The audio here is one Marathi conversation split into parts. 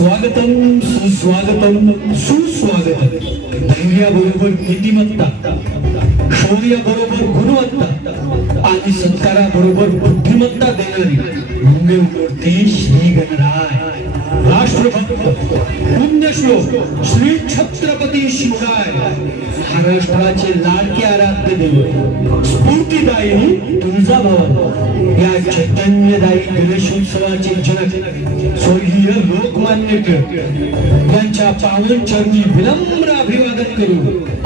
स्वागतम सुस्वागतम सुस्वागतम. धैर्याबरोबर नीतिमत्ता शौर्याबरोबर गुणवत्ता आणि सत्काराबरोबर बुद्धिमत्ता देणारी मुंबई मूर्ती श्री गणराय. राष्ट्रभक्त पुण्यश्लोक श्री छत्रपती शिवराय महाराष्ट्राचे लाडके आराध्य देव स्फूर्तिदायी तुळजाभवन या चैतन्यदायी गणेशोत्सवाचे जनक स्वर्गीय लोकमान्य टिळक यांच्या पावन चरणी विनम्र अभिवादन करून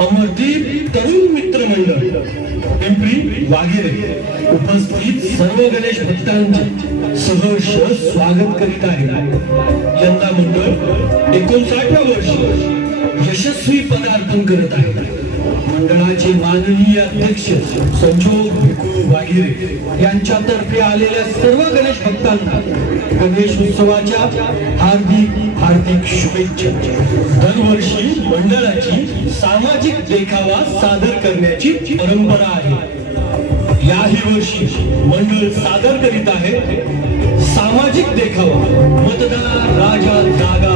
अमरदीप तरुण मित्र मंडळ पिंपरी वाघेरे उपस्थित सर्व गणेश भक्तांचे सहर्ष स्वागत करीत आहे. यंदा मंडळ एकोणसाठव्या वर्षी यशस्वी पदार्पण करत आहे. मंडळाचे माननीय अध्यक्ष संजोग भिकू वाघिरे यांच्यातर्फे आलेल्या सर्व गणेश भक्तांना गणेश उत्सवाच्या हार्दिक हार्दिक शुभेच्छा. दरवर्षी मंडळाची सामाजिक देखावा सादर करण्याची परंपरा आहे. याही वर्षी मंडळ सादर करीत आहे सामाजिक देखावा मतदार राजा जागा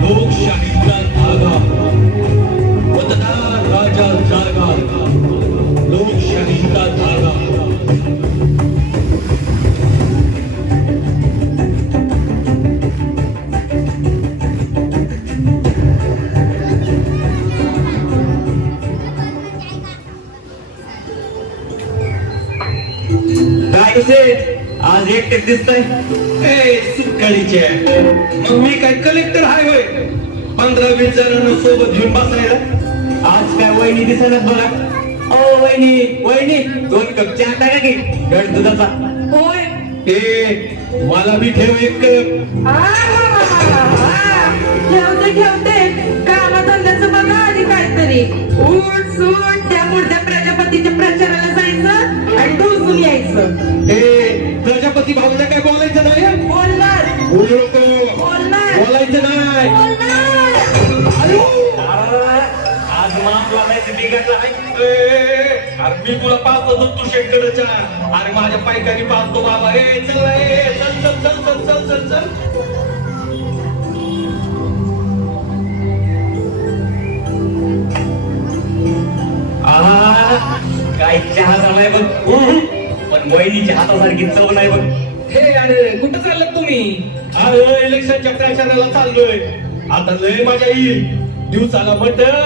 लोकशाहीचा काय कसे आज एकटे दिसतंय. सुटकाळीचे. मग मी काय कलेक्टर हाय होय? पंधरा वीस जणांना सोबत घेऊन बसायला? आज काय वहिनी दिसणार बघा. ओ वहिनी वहिनी दोन कप चहा टाका की. गड दुधाचा. होय. ए मला बी ठेव एक कप. ठेवते ठेवते. कामधंद्याचं बघा आधी काहीतरी. उठ सूट. त्या मुर्द्या प्रजापतीच्या यायचं ए प्रजापती भाऊला काय बोलायचं नाही? हं? बोलायचं नाही! आज मापला नाही बिघडला. अरे मी तुला पाहतो तू शेकडच्या अरे माझ्या पायकानी पाहतो बाबा. चल चल चल चल चल चल. वहिनीच्या हातासारखी चव नाही बघ. हे अरे कुठं चाललं तुम्ही? अरे इलेक्शनच्या प्रचाराला चाललोय. आता लय मजा येईल. दिवसाला मटन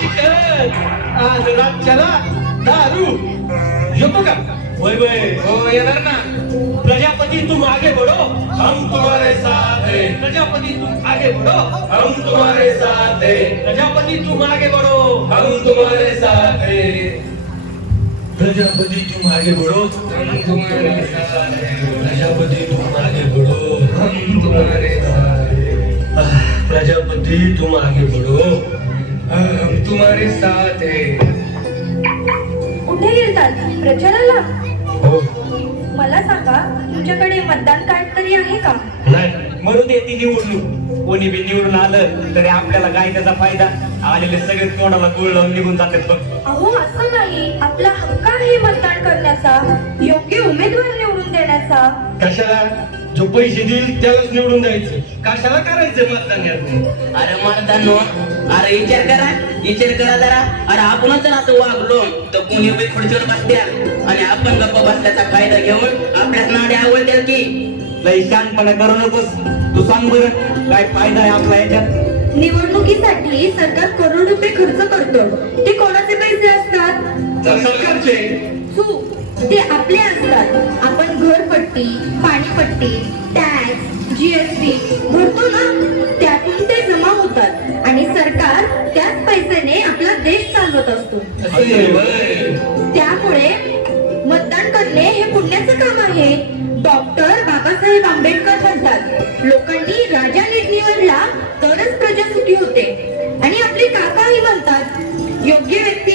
चिकन आज रातच्याला दारू. येतो का? वय वय. हो येणार ना. प्रजापति तुम आगे बढ़ो हम तुम्हारे साथ हैं. प्रजापति तुम आगे बढ़ो हम तुम्हारे साथ हैं. प्रजापति तुम आगे बढ़ो हम तुम्हारे साथ हैं. प्रजापति तुम आगे बढ़ो हम तुम्हारे साथ हैं प्रजापति तुम आगे बढ़ो हम तुम्हारे साथ हैं आह, प्रजापति तुम आगे बढ़ो हम तुम्हारे साथ हैं. कुठे गेलतात? प्रचाराला हो. मला सांगा तुमच्याकडे मतदान कार्ड तरी आहे का? नाही. म्हणून ते ती निवडणूक. कोणी बी निवडून आलं तरी आपल्याला काय त्याचा फायदा? आलेले सगळे तोंडाला गुळ लावून निघून जातात बघ. अहो असं नाही. आपला आहे मतदान करण्याचा योग्य उमेदवार निवडून देण्याचा? कशाला? जो पैसे देईल त्यालाच निवडून द्यायचं. कशाला करायचं मतदान यातून अरे मतदानो अरे विचार करा. विचार करा जरा. अरे आपणच जर असं वागलो तर कोणी उभे खुर्चीवर बसत्या. आणि आपण गप्प बसल्याचा फायदा घेऊन आपल्याच नाडे आवडत्या की. लई शानपणा करू नकोस. तू सांग बरं काय फायदा आहे आपला याच्यात? निवडणुकीसाठी सरकार करोड रुपये खर्च करतो. ते कोणाचे पैसे असतात? सरकारचे चूक ते आपले असतात आपण घरपट्टी पाणीपट्टी टॅक्स जीएसटी भरतो ना त्यातून ते जमा होतात. आणि सरकार त्याच पैशाने आपला देश चालवत असतो. त्यामुळे मतदान करणे हे पुण्याचं काम आहे. डॉक्टर बाबासाहेब आंबेडकर म्हणतात लोकांनी राजा निवडला तरच प्रजा सुखी होते. आणि आपले काकाही म्हणतात योग्य व्यक्तीला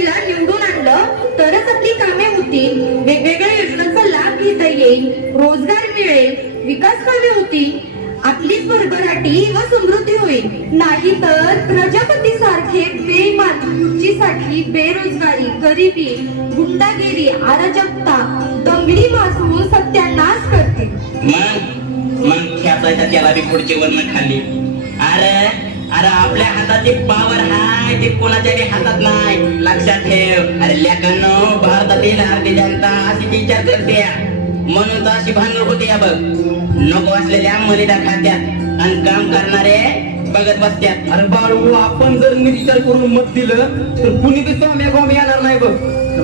रोजगार मिळेल विकास कामे होतील आपली भरभराटी व समृद्धी होईल. नाही तर प्रजापती सारखे बेमान बेरोजगारी गरिबी गुंडागिरी अराजकता दंगली मासून सत्यानाश करते मग मग खेचायचा त्याला बी खुर्चीवर खाली अरे अरे आपल्या हाताची पावर हाय ते कोणाच्याही हातात नाही. लक्षात ठेव. अरे लेखांनो भारतातील भारतीय जनता अशी विचार करते. म्हणून तर अशी भांडण होते या बघ. नको असलेल्या मलिदा खात्यात आणि काम करणारे बघत बसत्यात. अरे बाळू आपण जर विचार करून मत दिलं तर कुणी बी स्वामी गोमी येणार नाही बघ.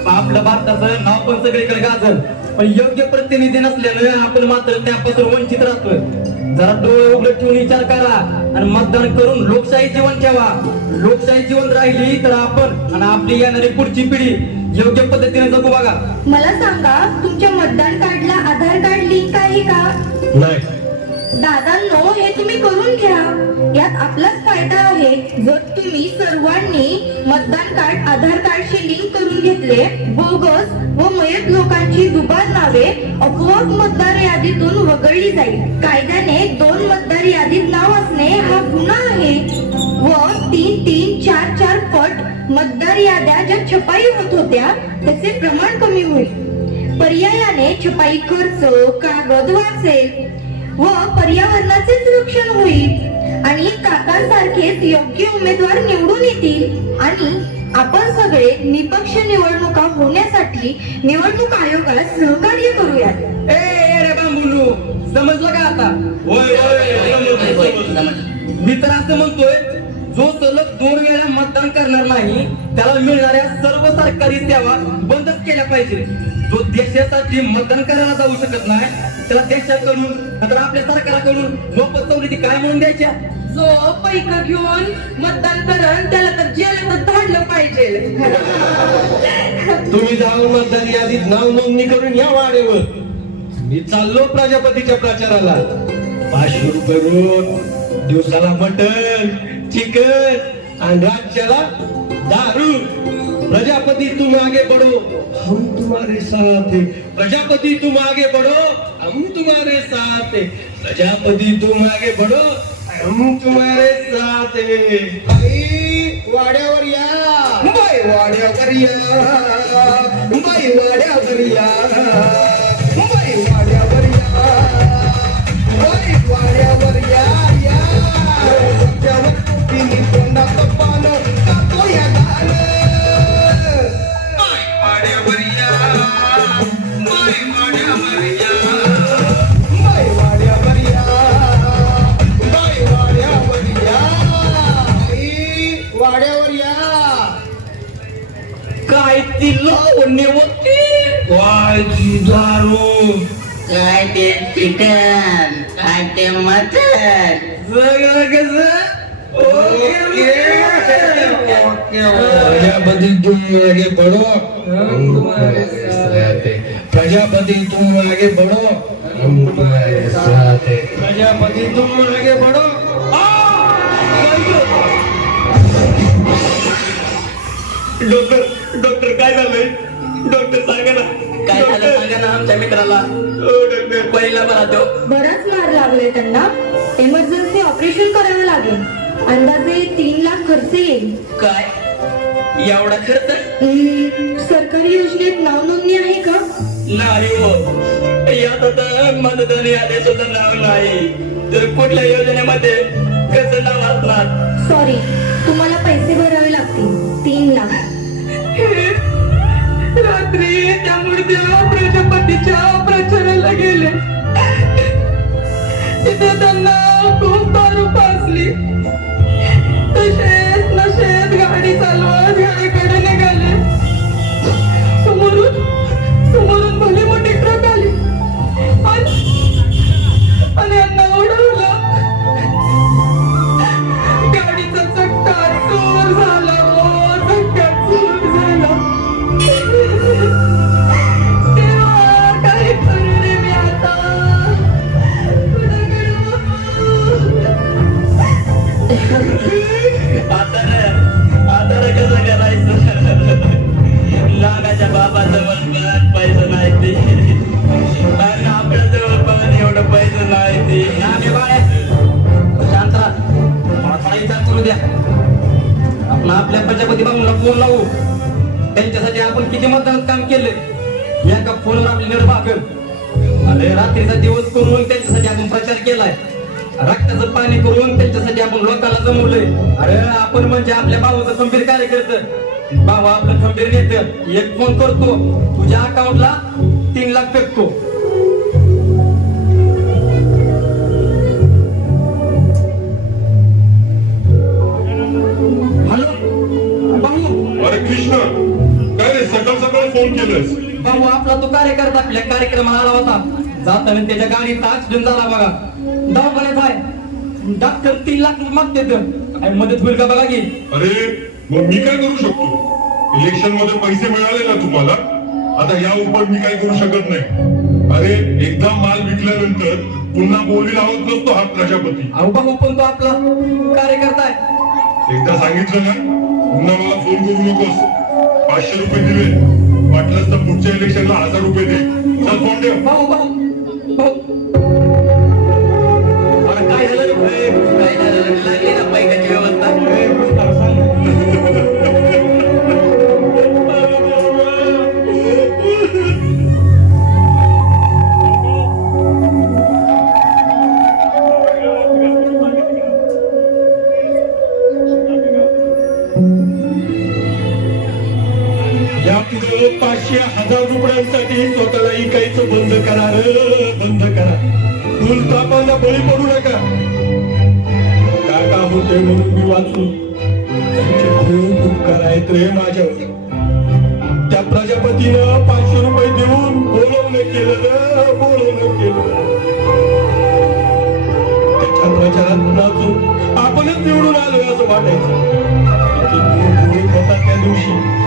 आपलं भारताचं नाव पण सगळीकडे गाजल पण योग्य प्रतिनिधी नसल्यानं आपण मात्र त्यापासून वंचित राहतोय. जरा डोळे उघडे ठेवून विचार करा आणि मतदान करून लोकशाही जीवन ठेवा. लोकशाही जीवन राहिली तर आपण आणि आपली येणारी पुढची पिढी योग्य पद्धतीने जगू बघा. मला सांगा तुमच्या मतदान आधार कार्ड लिंक आहे का? नाही. दादांनो हे तुम्ही करून घ्या. यात आपलाच फायदा आहे. जर तुम्ही सर्वांनी मतदान कार्ड आधार कार्डशी लिंक करून घेतले बोगस व मयत लोकांची दुबार नावे आपोआप मतदार यादीतून वगळली जाईल. कायद्याने दोन मतदार यादीत नाव असणे हा गुन्हा आहे. व तीन तीन चार चार पट मतदार याद्या ज्या छपाई होत होत्या त्याचे प्रमाण कमी होईल. पर्यायाने छपाई खर्च कागद वाचेल व पर्यावरणाचेच रक्षण होईल. आणि काकांसारखेच योग्य उमेदवार निवडून येतील. आणि आपण सगळे निपक्ष निवडणुका होण्यासाठी निवडणूक आयोगास सहकार्य करूयात. ए रे बांबुलू समजलं का आता? होय होय होय, होय, समजलं. मी तर असं म्हणतोय जो सलग दोन वेळा मतदान करणार नाही त्याला मिळणाऱ्या सर्व सरकारी सेवा बंदच केल्या पाहिजे. जो देशासाठी मतदान करायला जाऊ शकत नाही त्याला देशाकडून नंतर आपल्या सरकारकडून मोफत सवलती काय म्हणून द्यायच्या? जो पैक घेऊन मतदान करण त्याला तर जेलात धाडलं पाहिजे. तुम्ही जाऊन मतदार यादीत नाव नोंदणी करून या वाडेवर मी चाललो प्रजापतीच्या प्रचाराला. पाचशे रुपये रोज दिवसाला मटन चिकन आणि राज्याला दारू. प्रजापति तुम आगे बढ़ो। हम तुम्हारे साथ हैं। प्रजापति तुम आगे बढ़ो। हम तुम्हारे साथ हैं। प्रजापति तुम आगे बढ़ो। हम तुम्हारे साथ हैं। वाड्यावर या। बाई वाड्यावर या। बाई वाड्यावर या। बाई वाड्यावर ती लावण्य होती वायची दारू काय ते चिकन काय ते मटन सगळं कसं प्रजापति तुम आगे बढ़ो हम तुम्हारे साथ हैं आगे प्रजापति तुम आगे बढ़ो डॉक्टर डॉक्टर काय झालंय? डॉक्टर सांगा ना. काय झालं? सांगा ना आमच्या मित्राला. हो डॉक्टर. पहिला बरा तो. बराच मार लागलाय त्यांना. इमर्जन्सी ऑपरेशन करावं लागेल. अंदाजे तीन लाख खर्च येईल. काय? एवढा खर्च? हम्म, सरकारी योजनेत नाव नोंदणी आहे का? नाही हो. यात आता मतदान यादी सुद्धा नाव नाही. तर कुठल्या योजनेमध्ये कसं नाव असणार? सॉरी तुम्हाला पैसे भरावे लागतील. तीन लाख. रात्री त्या मूर्तीला प्रजापतीच्या प्रचाराला गेले. तिथे त्यांना खूप दारू पाजली. तसेच नशेत गाडी चालवत घराकडे निघाली. आता रे आता रे कसं करायचं? नागाच्या बाबाजवळ पण पैसे नाही ते. काय आपल्या जवळ पण एवढं पैसे नाही ते. नामे बाळ्या शांत थोडा विचार करू द्या. आपण आपल्या प्रजापती बाबूला फोन लावू. त्यांच्यासाठी आपण किती मतदान काम केलंय. का फोनवर आपली निर्भागल आणि रात्रीचा दिवस करून त्यांच्यासाठी आपण प्रचार केलाय. रक्ताचं पाणी करून त्यांच्यासाठी आपण लोकांना जमवलंय. अरे आपण म्हणजे आपल्या भावाचं खंबीर कार्यकर्त. भावा आपलं खंबीर नेतं. एक फोन करतो. तुझ्या अकाउंटला तीन लाख फेकतो. हॅलो? भाऊ? अरे कृष्ण काय रे सकाळ सकाळ फोन केलंस भाऊ आपला तो कार्यकर्ता आपल्या कार्यक्रमाला आला होता. जाताना त्याच्या गाडीचा ऍक्सिडेंट झाला बघा. दवाखान्यात आहे डॉक्टर तीन लाख मागते आणि मदत होईल का बघा की? अरे मग मी काय करू शकतो? इलेक्शनमध्ये पैसे मिळाले ना तुम्हाला? आता या उपर मी काय करू शकत नाही. अरे एकदा माल विकल्यानंतर पुन्हा बोली लावत नसतो हा प्रजापती. अहो पण तो आपला कार्यकर्ता आहे. एकदा सांगितलं ना पुन्हा मला फोन करू नकोस. पाचशे रुपये दिले. वाटलंच तर पुढच्या इलेक्शनला हजार रुपये दे. चल फोन ठेव. हजार स्वतःला इकायचं बंद करा. बंद करा. फुल तापांना बळी पडू नका. काका होते म्हणून मी वाचून खूप उपकार आहेत रे माझ्यावर. त्या प्रजापतीनं पाचशे रुपये देऊन बोलवणं केलं रे बोलवणं केलं. त्याच्या प्रचारात नाचून आपणच निवडून आलोय असं वाटायचं. होता त्या दिवशी.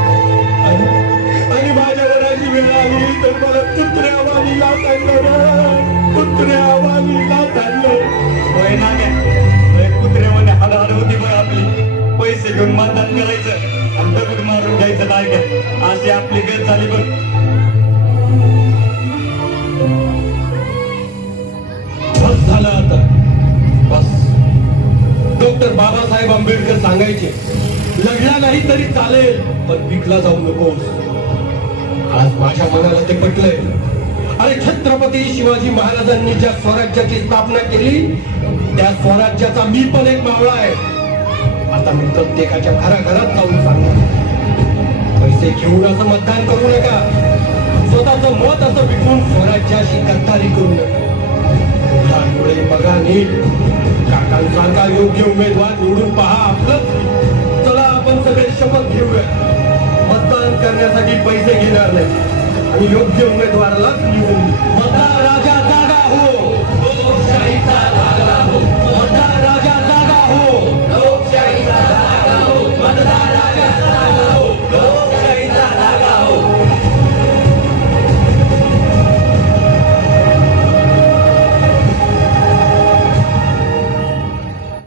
आली तर मला कुत्र्या वालीला आणलं कुत्र्या वालीला आणलं होय ना काय कुत्र्यामध्ये हाड होती बघ आपली. पैसे घेऊन मतदान करायचं. आणि दगड मारून घ्यायचं काय अशी आपली गत झाली बघ. बस झालं आता. बस. डॉक्टर बाबासाहेब आंबेडकर सांगायचे लढला नाही तरी चालेल पण विकला जाऊ नकोस. आज माझ्या मनाला ते पटलंय. अरे छत्रपती शिवाजी महाराजांनी ज्या स्वराज्याची स्थापना केली त्या स्वराज्याचा मी पण एक मावळा आहे. आता मी प्रत्येकाच्या घराघरात जाऊन सांगणार पैसे घेऊन असं मतदान करू नका. स्वतःचं मत असं विकून स्वराज्याशी गद्दारी करू नका. बघा नीट. काकांसारखा योग्य उमेदवार निवडून पहा आपलं. चला आपण सगळे शपथ घेऊया. आणि योग्य उमेदवाराला निवडून